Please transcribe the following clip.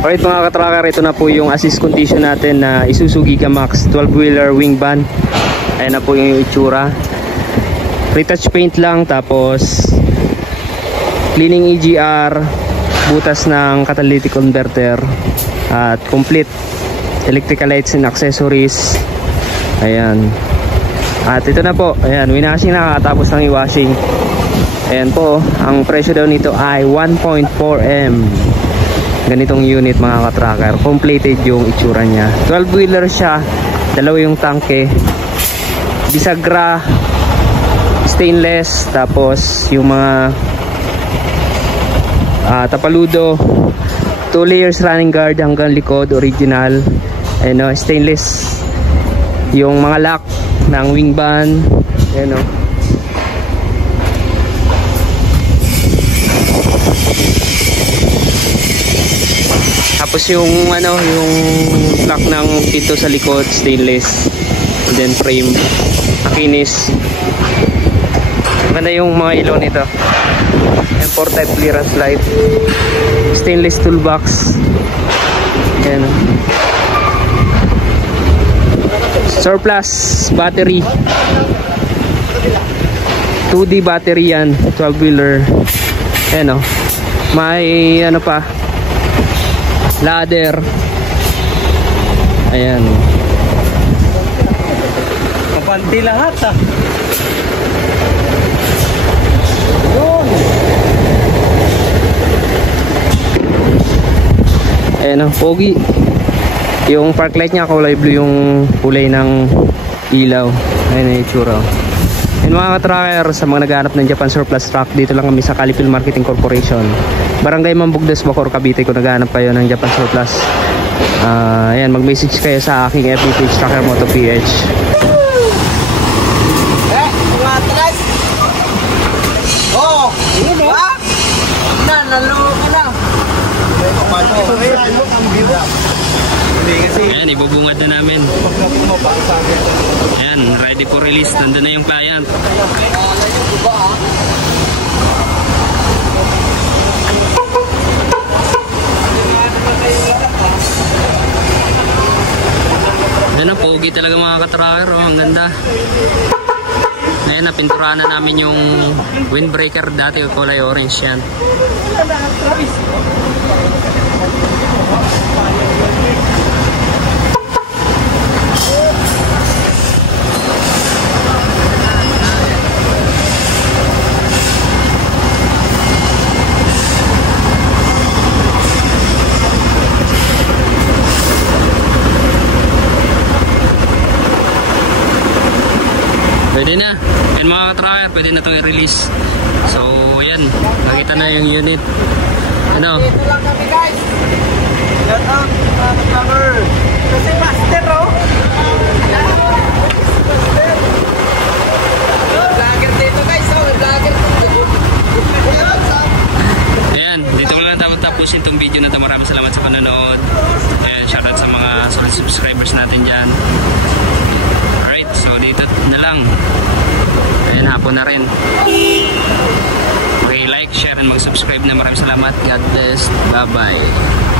Alright mga katracker, ito na po yung assist condition natin na Isuzu Gigamax 12-wheeler wing van. Ayan na po yung itsura. Retouch paint lang, tapos cleaning EGR, butas ng catalytic converter, at complete electrical lights and accessories. Ayan. At ito na po, ayan, winashing na, tapos ng i-washing. Ayan po, ang presyo daw nito ay 1.4M. Ganitong unit mga katracker, completed yung itsura niya. 12-wheeler siya, dalawa yung tangke, bisagra, stainless, tapos yung mga tapaludo, 2 layers running guard hanggang likod, original, ano, stainless yung mga lock ng wing van, ano. Tapos yung ano, yung lock ng pinto sa likod, stainless. And then frame, makinis. Maganda yung mga ilaw nito. M4 type clearance light. Stainless toolbox. Ayan. Surplus battery. 2D battery yan, 12-wheeler. Ayan o. May ano pa, ladder. Ayan. Kapanti lahat ah. Yun. Ayan o, pogi. Yung park light nya kulay blue, yung kulay ng ilaw. Ayan na yung itsura. Yun mga katracker, sa mga naghahanap ng Japan surplus truck, dito lang kami sa Calipil Marketing Corporation, Barangay Mambugdas, Bacoor, Cavite. Kung naghahanap kayo ng Japan surplus, ayan, mag-message kayo sa aking FB page, Tracker Moto PH. Ayan, ibubungad na namin. Ayan, ready for release. Nandun na yung client. Ayan, ang pogi talaga mga katracker. Oh, ang ganda. Ayan, napinturahan na namin yung windbreaker. Dati kulay orange yan. Pwede na. Yan mga katracker, pwede na itong i-release. So, yan. Nakita na yung unit. Ano? Dito lang kami guys. Shout out mga katracker. Kasi master oh. Vlogger dito guys oh. Vlogger dito. Ayan, dito ko lang dapat tapusin itong video na ito. Maraming salamat sa panonood. Ayan, shoutout sa mga solid subscribers natin dyan. Alright, so dito na lang. Ayan, hapon na rin. Okay, like, share, and mag-subscribe na. Maraming salamat. God bless. Bye-bye.